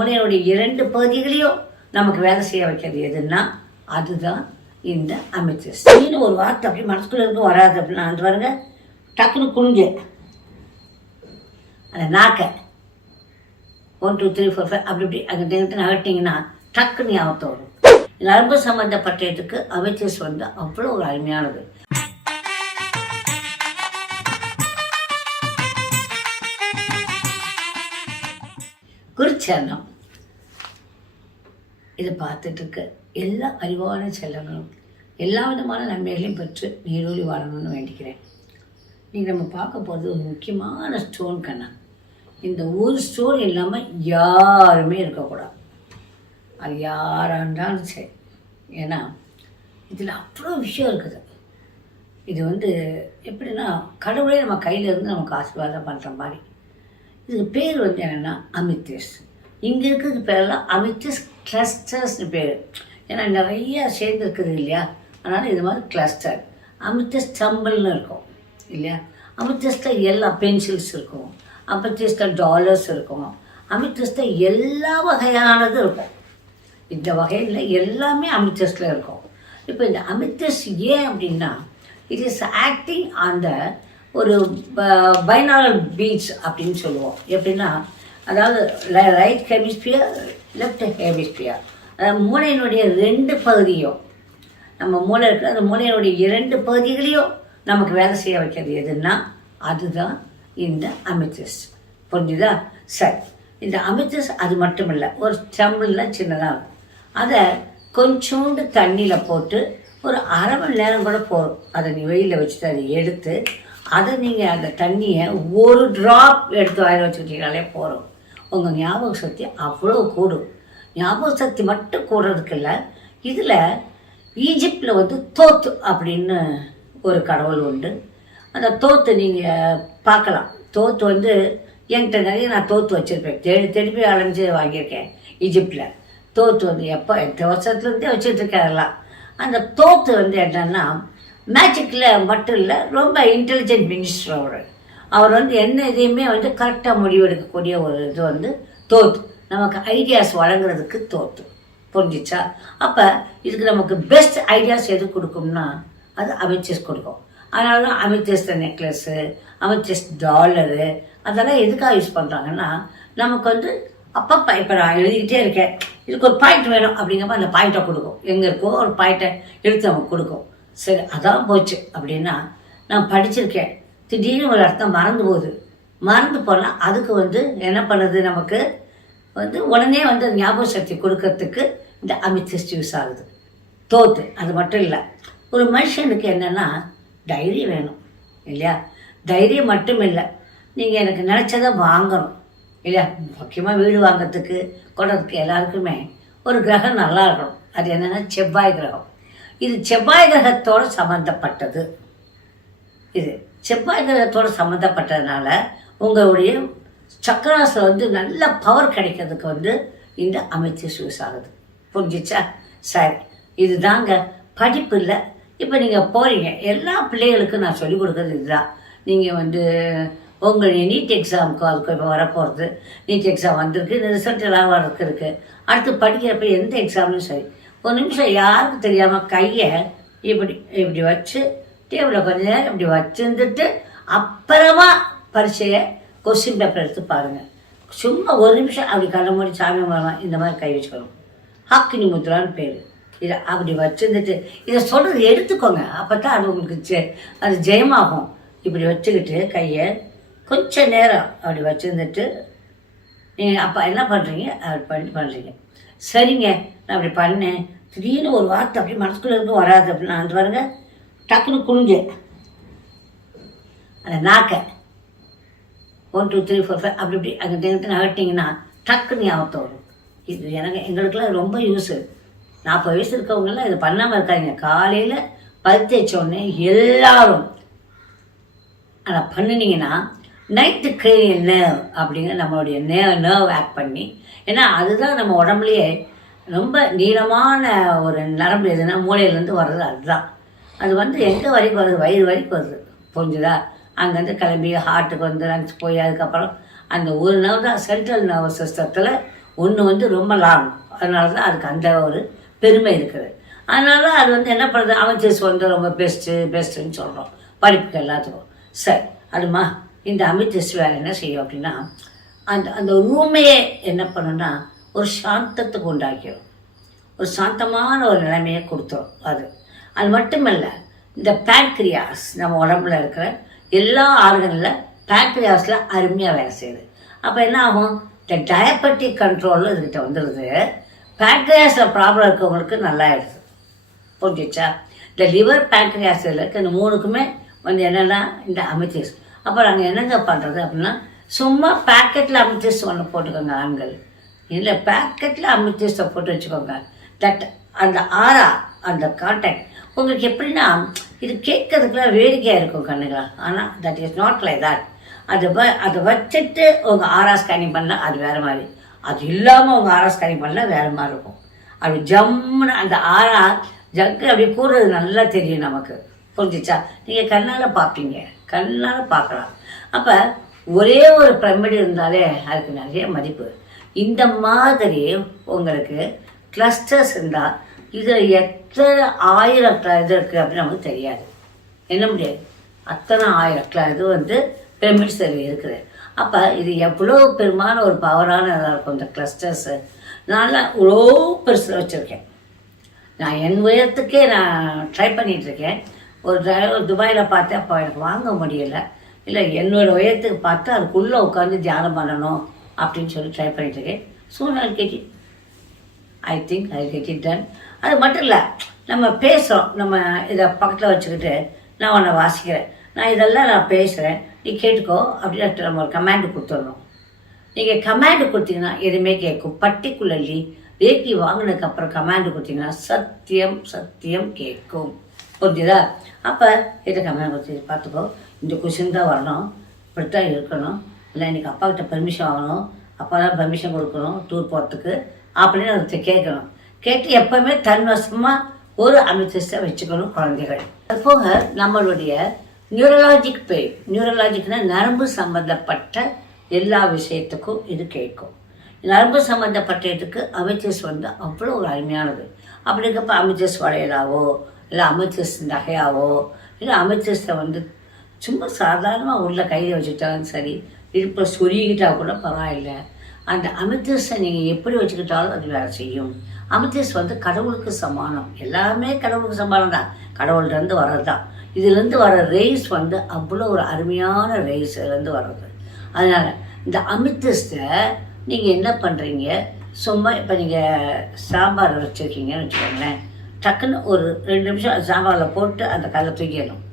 மூளையோடைய இரண்டு பகுதிகளையும் நமக்கு வேலை செய்ய வைக்கிறது எதுன்னா அதுதான் இந்த அமித்திஸ் இன்னும் ஒரு வார்த்தை அப்படி மனசுக்குள்ள இருந்து வராது அப்படின்னு அது பாருங்க டக்குன்னு குனிஞ்சு. அந்த நாக்கை. One two three four five அப்படி இப்படி அங்கே தினத்தை நகட்டிங்கன்னா டக்குன்னு ஞாபகத்தை வரும். நரம்பு சம்மந்தப்பட்டதுக்கு அமித்திஸ் வந்து அவ்வளோ ஒரு அருமையானது. குருச்சரணம். இதை பார்த்துட்டு இருக்க எல்லா அறிவான செல்லங்களும் எல்லா விதமான நன்மைகளையும் பெற்று நீரூழி வாழணும்னு வேண்டிக்கிறேன். நீங்கள் நம்ம பார்க்க போகிறது ஒரு முக்கியமான ஸ்டோன் கண்ணா. இந்த ஒரு ஸ்டோன் இல்லாமல் யாருமே இருக்கக்கூடாது. அது யாராக இருந்தாலும் சரி. ஏன்னா இதில் அவ்வளோ விஷயம் இருக்குது. இது வந்து எப்படின்னா கடவுளே நம்ம கையில் இருந்து நமக்கு ஆசீர்வாதம் பண்ணுற மாதிரி. இதுக்கு பேர் வந்து என்னென்னா அமித்திஸ் இங்கே இருக்கிறது பேரெல்லாம் அமித்திஸ் கிளஸ்டர்ஸ்னு பேர். ஏன்னா நிறையா சேர்ந்து இருக்குது இல்லையா? அதனால் இது மாதிரி கிளஸ்டர். அமித்திஸ் டம்பிள்னு இருக்கும் இல்லையா? அமித்திஸ்டில் எல்லா பென்சில்ஸ் இருக்கும். அமித்திஸ்டில் டாலர்ஸ் இருக்கும். அமித்திஸ்டில் எல்லா வகையானது இருக்கும். இந்த வகையில் எல்லாமே அமித்திஸ்டில் இருக்கும். இப்போ இந்த அமித்திஸ் ஏன் அப்படின்னா it is acting on the ஒரு பைனாரல் பீச் அப்படின்னு சொல்லுவோம். எப்படின்னா அதாவது ரைட் ஹெமிஸ்பியர் லெஃப்ட் ஹெமிஸ்பியர் அதாவது மூளையினுடைய ரெண்டு பகுதியும் நம்ம மூளை இருக்கிற அந்த மூளையினுடைய இரண்டு பகுதிகளையும் நமக்கு வேலை செய்ய வைக்கிறது எதுன்னா அதுதான் இந்த அமித்திஸ் புரிஞ்சுதா? சரி. இந்த அமித்திஸ் அது மட்டும் இல்லை ஒரு ஸ்டம்பிளில் சின்னதாக இருக்கும். அதை கொஞ்சோண்டு தண்ணியில் போட்டு ஒரு அரை மணி நேரம் கூட போகும் அதை நீ வெயிலில் வச்சுட்டு அதை எடுத்து அதை நீங்கள் அந்த தண்ணியை ஒரு ட்ராப் எடுத்து வாயில் வச்சுக்கிட்டீங்கனாலே போகிறோம் உங்கள் ஞாபக சக்தி அவ்வளோ கூடும். ஞாபக சக்தி மட்டும் கூடுறதுக்கு இல்லை இதில் ஈஜிப்டில் வந்து தோத்து அப்படின்னு ஒரு கடவுள் உண்டு. அந்த தோத்து நீங்கள் பார்க்கலாம். தோத்து வந்து என்கிட்ட நிறைய நான் தோத்து வச்சுருப்பேன். தேடி தேடி போய் அலைஞ்சு வாங்கியிருக்கேன் ஈஜிப்டில். தோத்து வந்து எப்போ எட்டு வருஷத்துலேருந்தே வச்சுட்ருக்கேன் அதெல்லாம். அந்த தோத்து வந்து என்னென்னா மேஜிக்கில் மட்டும் இல்லை ரொம்ப இன்டெலிஜென்ட் மினிஸ்டர் அவர். அவர் வந்து என்ன இதையுமே வந்து கரெக்டாக முடிவெடுக்கக்கூடிய ஒரு இது வந்து தோத்து. நமக்கு ஐடியாஸ் வழங்குறதுக்கு தோத்து. புரிஞ்சிச்சா? அப்போ இதுக்கு நமக்கு பெஸ்ட் ஐடியாஸ் எது கொடுக்கும்னா அது அமித்ஷஸ் கொடுக்கும். அதனால தான் அமிச்சஸ்ட் நெக்லஸ்ஸு அமிச்சஸ்ட் டாலரு அதெல்லாம் எதுக்காக யூஸ் பண்ணுறாங்கன்னா நமக்கு வந்து அப்பப்போ இப்போ நான் எழுதிக்கிட்டே இருக்கேன். இதுக்கு ஒரு பாயிண்ட் வேணும் அப்படிங்கிறப்ப அந்த பாயிண்ட்டை கொடுக்கும். எங்கே இருக்கோ ஒரு பாயிண்ட்டை எடுத்து நமக்கு கொடுக்கும். சரி அதான் போச்சு அப்படின்னா நான் படிச்சிருக்கேன். திடீர்னு ஒரு அர்த்தம் மறந்து போகுது. மறந்து போனால் அதுக்கு வந்து என்ன பண்ணுது நமக்கு? வந்து உடனே வந்து ஞாபக சக்தி கொடுக்கறதுக்கு இந்த அமித்திஸ்ட் யூஸ் ஆகுது. தோத்து அது மட்டும் இல்லை. ஒரு மனுஷனுக்கு என்னென்னா தைரியம் வேணும் இல்லையா? தைரியம் மட்டும் இல்லை. நீங்கள் எனக்கு நினச்சதை வாங்கணும் இல்லையா? முக்கியமாக வீடு வாங்கிறதுக்கு கொண்டதுக்கு எல்லாருக்குமே ஒரு கிரகம் நல்லா இருக்கணும். அது என்னென்னா செவ்வாய் கிரகம். இது செவ்வாய் கிரகத்தோடு சம்மந்தப்பட்டது இது செவ்வாய் கிரகத்தோடு சம்மந்தப்பட்டதுனால உங்களுடைய சக்கராசில் வந்து நல்ல பவர் கிடைக்கிறதுக்கு வந்து இந்த அமைச்சர் யூஸ் ஆகுது புரிஞ்சிச்சா? சரி. இதுதாங்க. படிப்பு இல்லை. இப்போ நீங்கள் போகிறீங்க எல்லா பிள்ளைகளுக்கும் நான் சொல்லிக் கொடுக்குறது இதுதான். நீங்கள் வந்து உங்களுடைய நீட் எக்ஸாமுக்கு அதுக்கு இப்போ வரப்போகிறது நீட் எக்ஸாம் வந்திருக்கு. இந்த ரிசல்ட் எல்லாம் வரதுக்கு இருக்குது அடுத்து படிக்கிறப்ப எந்த எக்ஸாம்லையும் சரி ஒரு நிமிஷம் யாருக்கும் தெரியாமல் கையை இப்படி இப்படி வச்சு டேபிளில் கொஞ்ச நேரம் இப்படி வச்சுருந்துட்டு அப்புறமா பரிசையை கொஸ்டின் பேப்பர் எடுத்து பாருங்கள் சும்மா ஒரு நிமிஷம் அப்படி கண்ண மூடி சாமி மரம் இந்த மாதிரி கை வச்சுக்கணும். ஹாக்கினி முத்ரான்னு பேர். இதை அப்படி வச்சுருந்துட்டு இதை சொல்கிறது எடுத்துக்கோங்க. அப்போ தான் அது உங்களுக்கு ஜெ அது ஜெயமாகும். இப்படி வச்சுக்கிட்டு கையை கொஞ்ச நேரம் அப்படி வச்சுருந்துட்டு நீங்கள் அப்போ என்ன பண்ணுறீங்க அப்படி பண்ணி பண்ணுறீங்க சரிங்க நான் அப்படி பண்ணேன். திடீர்னு ஒரு வார்த்தை அப்படியே மனசுக்குள்ளே இருந்து வராது அப்படின்னு நான் பாருங்கள் டக்குன்னு குனிஞ்சு. அந்த நாக்கை. One two three four five அப்படி இப்படி அங்கே நேரத்தில் நகட்டிங்கன்னா டக்குன்னு ஞாபகத்தை வரும். இது எனக்கு எங்களுக்கெல்லாம் ரொம்ப யூஸு நாற்பது வயசு இருக்கவங்கெல்லாம் இது பண்ணாமல் இருக்காங்க காலையில் பருத்தி தேய்ச்ச உடனே எல்லாரும் அதை பண்ணினீங்கன்னா நைட்டு கிரேனியல் நேர்வ் அப்படிங்கிற நம்மளுடைய நே நர்வ் ஆக்ட் பண்ணி ஏன்னா அதுதான் நம்ம உடம்புலையே ரொம்ப நீளமான ஒரு நரம்பு எதுனா மூளையிலேருந்து வர்றது அதுதான். அது வந்து எங்கே வரைக்கும் வருது? வயிறு வரைக்கும் வருது. புரிஞ்சுதா? அங்கேருந்து கிளம்பி ஹார்ட்டுக்கு வந்து லங்ஸ் போய் அதுக்கப்புறம் அந்த ஒரு நர்வ் தான் சென்ட்ரல் நர்வ் சிஸ்டத்தில் ஒன்று வந்து ரொம்ப லாங் அதனால தான் அதுக்கு அந்த ஒரு பெருமை இருக்குது. அதனால அது வந்து என்ன பண்ணுறது அமெச்சர்ஸ் வந்து ரொம்ப பெஸ்ட்டு பெஸ்ட்டுன்னு சொல்கிறோம் படிப்புக்கு எல்லாத்துக்கும். சரி அதுமா இந்த அமிர்தஸ் வேறு என்ன செய்யும் அப்படின்னா அந்த அந்த ரூமையே என்ன பண்ணுன்னா ஒரு சாந்தத்துக்கு உண்டாக்கிடும் ஒரு சாந்தமான ஒரு நிலைமையை கொடுத்துரும் அது. அது மட்டுமல்ல இந்த பேங்க்ரியாஸ் நம்ம உடம்புல இருக்கிற எல்லா ஆர்கனில் பேங்க்ரியாஸில் அருமையாக வேலை செய்யுது. அப்போ என்ன ஆகும்? இந்த டயபெட்டிக் கண்ட்ரோலில் இதுகிட்ட வந்துடுது பேங்க்ரியாஸில் ப்ராப்ளம் இருக்கவங்களுக்கு நல்லா ஆயிடுது புரிஞ்சிச்சா? இந்த லிவர் பேங்க்ரியாஸில் இருக்க இந்த மூணுக்குமே வந்து என்னென்னா இந்த அமித்திஸ் அப்போ நாங்கள் என்னங்க பண்ணுறது அப்படின்னா சும்மா பேக்கெட்டில் அமித்திஸ் ஒன்று போட்டுக்கோங்க ஆண்கள். இல்லை பேக்கெட்டில் அமித்திஸை போட்டு வச்சுக்கோங்க. தட் அந்த ஆரா அந்த கான்டாக்ட் உங்களுக்கு எப்படின்னா இது கேட்கறதுக்குலாம் வேடிக்கையாக இருக்கும் கண்ணுகளா. ஆனால் that is not like that அதை வ அதை வச்சுட்டு உங்கள் ஆரா ஸ்கேனிங் பண்ணால் அது வேறு மாதிரி. அது இல்லாமல் உங்கள் ஆரா ஸ்கேனிங் பண்ணால் வேறு மாதிரி இருக்கும். அப்படி ஜம்முன்னு அந்த ஆர்ஆர் ஜக்கு அப்படி கூடுறது நல்லா தெரியும் நமக்கு. புரிஞ்சிச்சா? நீங்கள் கண்ணால் பார்ப்பீங்க கண்ணால் பார்க்கலாம் அப்போ ஒரே ஒரு பிரமிடு இருந்தாலே அதுக்கு நிறைய மதிப்பு. இந்த மாதிரி உங்களுக்கு கிளஸ்டர்ஸ் இருந்தால் இதில் எத்தனை ஆயிரம் cl- இது இருக்குது அப்படின்னு நமக்கு தெரியாது. என்ன முடியாது? அத்தனை ஆயிரம் cl- இது வந்து பிரமிட்ஸ் இருக்குது. அப்போ இது எவ்வளோ பெருமான ஒரு பவரான இதாக இருக்கும் இந்த கிளஸ்டர்ஸு நல்லா இவ்வளோ பெருசில் வச்சுருக்கேன். நான் என் உயரத்துக்கே நான் ட்ரை பண்ணிகிட்ருக்கேன் இருக்கேன். ஒரு டிரைவர் துபாயில் பார்த்தேன் அப்போ எனக்கு வாங்க முடியலை. இல்லை என்னோட உயரத்துக்கு பார்த்து அதுக்குள்ளே உட்காந்து தியானம் பண்ணணும் அப்படின்னு சொல்லி ட்ரை பண்ணிட்டு இருக்கேன். சூழ்நிலை கேட்டி I think I get it done அது மட்டும் இல்லை நம்ம பேசுகிறோம் நம்ம இதை பக்கத்தில் வச்சுக்கிட்டு நான் உன்னை வாசிக்கிறேன். நான் இதெல்லாம் நான் பேசுகிறேன் நீ கேட்டுக்கோ அப்படின்னு நம்ம ஒரு கமாண்டு கொடுத்துடணும். நீங்கள் கமாண்டு கொடுத்தீங்கன்னா எதுவுமே கேட்கும். பர்டிகுலர்லி ரேக்கி வாங்கினதுக்கு அப்புறம் கமாண்டு கொடுத்தீங்கன்னா சத்தியம் சத்தியம் கேட்கும். புரிஞ்சுதா? அப்போ இதை கமாண்ட் கொடுத்து? பார்த்துக்கோ. இந்த கொஷின் தான் வரணும். இப்படித்தான் இருக்கணும். இல்லை இன்னைக்கு அப்பாக்கிட்ட பர்மிஷன் பெர்மிஷன் வாங்கணும். அப்பா தான் பெர்மிஷன் கொடுக்கணும். டூர் போகிறதுக்கு அப்படின்னு அதை கேட்கணும். கேட்டு எப்பவுமே தன்வசமாக ஒரு அமிர்தத்தை வச்சுக்கணும் குழந்தைகள். அது போக நம்மளுடைய நியூரலாஜிக் பெயின் நியூரலாஜிக்னா நரம்பு சம்பந்தப்பட்ட எல்லா விஷயத்துக்கும் இது கேட்கும். நரம்பு சம்மந்தப்பட்ட இதுக்கு அமிர்தஸ் வந்து அவ்வளோ ஒரு அருமையானது. அப்படி இருக்கப்போ அமிர்தஸ் வளையலாவோ இல்லை அமிர்தஸ் நகையாவோ இல்லை அமிர்தஸை வந்து சும்மா சாதாரணமாக உள்ள கையில் வச்சுட்டாலும் சரி இடுப்பில் சொருகிட்டா கூட பரவாயில்லை. அந்த அமிர்தஸை நீங்கள் எப்படி வச்சுக்கிட்டாலும் அது வேலை செய்யும். அமிர்தஸ் வந்து கடவுளுக்கு சமானம். எல்லாமே கடவுளுக்கு சமானம் தான். கடவுள்கிட்டருந்து வர்றது தான் இதுலேருந்து வர ரேஸ் வந்து அவ்வளோ ஒரு அருமையான ரேஸ் இதுலேருந்து வர்றது. அதனால் இந்த அமிர்தஸை நீங்கள் என்ன பண்ணுறீங்க சும்மா இப்போ நீங்கள் சாம்பார் வச்சுருக்கீங்கன்னு வச்சுக்கோங்களேன். டக்குன்னு ஒரு ரெண்டு நிமிஷம் அந்த சாம்பாரில் போட்டு அந்த கல்லை தூக்கிடணும்.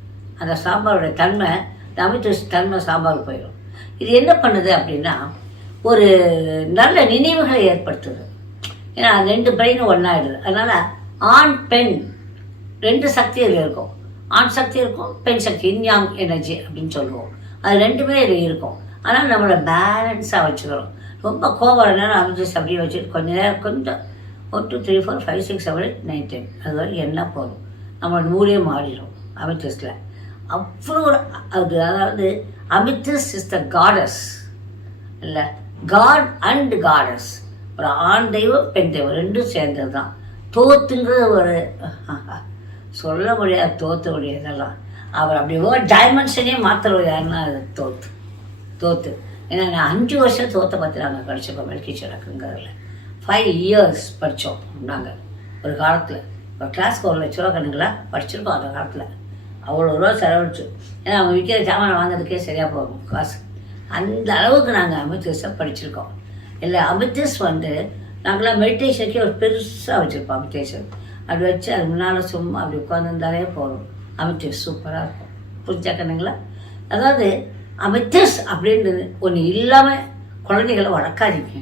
அந்த சாம்பாரோட தன்மை இந்த அமிர்தஸ் தன்மை சாம்பாருக்கு போயிடும். இது என்ன பண்ணுது அப்படின்னா ஒரு நல்ல நினைவுகளை ஏற்படுத்துது. ஏன்னா ரெண்டு பிரெயினும் ஒன்றாயிடுது அதனால் ஆண் பெண் ரெண்டு சக்தி இருக்கும். ஆண் சக்தி இருக்கும் பெண் சக்தி. இன்யாங் எனர்ஜி அப்படின்னு சொல்லுவோம். அது ரெண்டுமே இதில் இருக்கும். ஆனால் நம்மளை பேலன்ஸாக வச்சுக்கிறோம் ரொம்ப கோபம் நேரம் அமைச்சு அப்படியே வச்சுட்டு கொஞ்ச நேரம் கொஞ்சம் one two three four five six seven eight nine ten அது வரைக்கும் என்ன போதும்? நம்மளோட மூடே மாறிடும் அமிர்தஸில் அவ்வளோ ஒரு அது அதாவது அமிர்தஸ் இஸ் த காடஸ் இல்லை காட் அண்ட் காடஸ் ஒரு ஆண் தெய்வம் பெண் தெய்வம் ரெண்டும் சேர்ந்தது தான் தோத்துங்கிறது ஒரு சொல்ல முடியாது தோத்த முடியாதெல்லாம் அவர் அப்படி ஒரு டைமென்ஷனே மாற்றுறது யாருன்னா அது தோத்து. தோத்து. ஏன்னா நான் அஞ்சு வருஷம் தோத்த பற்றி நாங்கள் படிச்சிருக்கோம் மெல்கிச்சடக்குங்கிறதுல ஃபைவ் இயர்ஸ் படித்தோம் நாங்கள் ஒரு காலத்தில். ஒரு கிளாஸ்க்கு ஒரு லட்ச ரூபா கணக்கில் படிச்சிருக்கோம் அந்த காலத்தில். அவ்வளோ ரூபா செலவழிச்சு. ஏன்னா அவங்க விற்கிற சாமான் வாங்குறதுக்கே சரியாக போகும் காசு. அந்த அளவுக்கு நாங்கள் அமிர்தஸை படிச்சிருக்கோம். இல்லை அமிர்தஸ் வந்து நாங்களாம் மெடிடேஷனுக்கே ஒரு பெருசாக வச்சுருப்போம் அமிர்தேஷன் அப்படி வச்சு அது முன்னால் சும்மா அப்படி உட்காந்துருந்தாலே போதும். அமிர்தஸ் சூப்பராக இருக்கும். புரிஞ்சா கண்ணுங்களா? அதாவது அமிர்தஸ் அப்படின்றது ஒன்று இல்லாமல் குழந்தைகளை வளர்க்காதீங்க.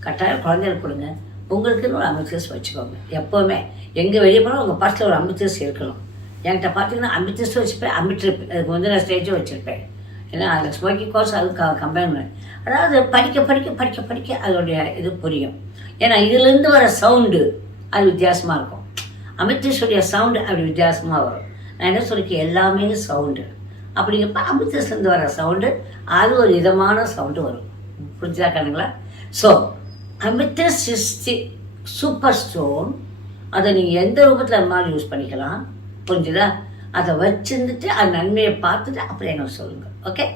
கட்டாயம் குழந்தைகளுக்கு கொடுங்க. உங்களுக்குன்னு ஒரு அமிர்தஸ் வச்சுக்கோங்க. எப்போவுமே. எங்கே வெளியே போனால் உங்கள் பர்ஸில் ஒரு அமிர்தஸ் இருக்கணும் என்கிட்ட பார்த்தீங்கன்னா அமிர்தஸ் வச்சுப்பேன் அமிர்ட்ரிப் அதுக்கு வந்து நான் ஸ்டேஜும் வச்சுருப்பேன். ஏன்னா அதில் ஸ்மோக்கிங் கோர்ஸ் அதுக்கு க கம்பைன் பண்ணி. அதாவது படிக்க படிக்க படிக்க படிக்க அதோடைய இது புரியும். ஏன்னா இதுலேருந்து வர சவுண்டு அது வித்தியாசமாக இருக்கும். அமிர்தேஷுடைய சவுண்டு அப்படி வித்தியாசமாக வரும். நான் என்ன சொல்லிக்க எல்லாமே சவுண்டு அப்படிங்கப்ப அமிர்தேஷ்லேருந்து வர சவுண்டு அது ஒரு விதமான சவுண்டு வரும். புரிஞ்சுதா கண்ணுங்களா? ஸோ அமிர்த சிஸ்டி சூப்பர் ஸ்டோன் அதை நீங்கள் எந்த ரூபத்தில் மாதிரி யூஸ் பண்ணிக்கலாம். புரிஞ்சுதா? அதை வச்சிருந்துட்டு அந்த நன்மையை பார்த்துட்டு அப்புறம் என்ன சொல்லுங்கள் okay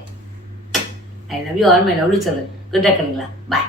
I love you all my lovely சொல்லு குட் டே பாய்